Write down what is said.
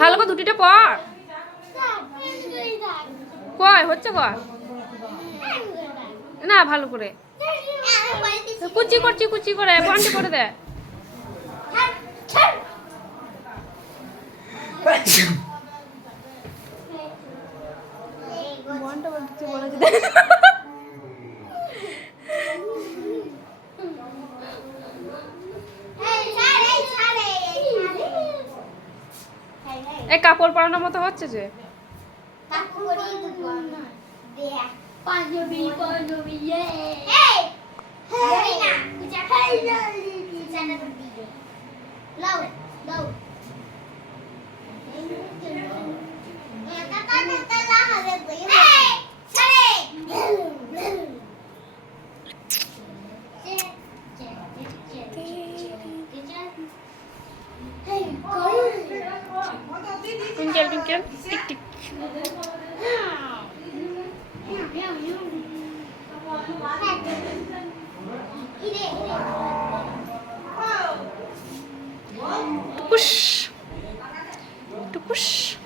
ভালো করে দুটিটা পর। কয়, হচ্ছে কয়? না, ভালো করে। কুচি করছি কুচি করে বন্ধ করে দে। বলতে বলে দে এই কাপড় পরানোর মতো হচ্ছে যে panjabi panjabi Draken. Tik, tik. Push. To push.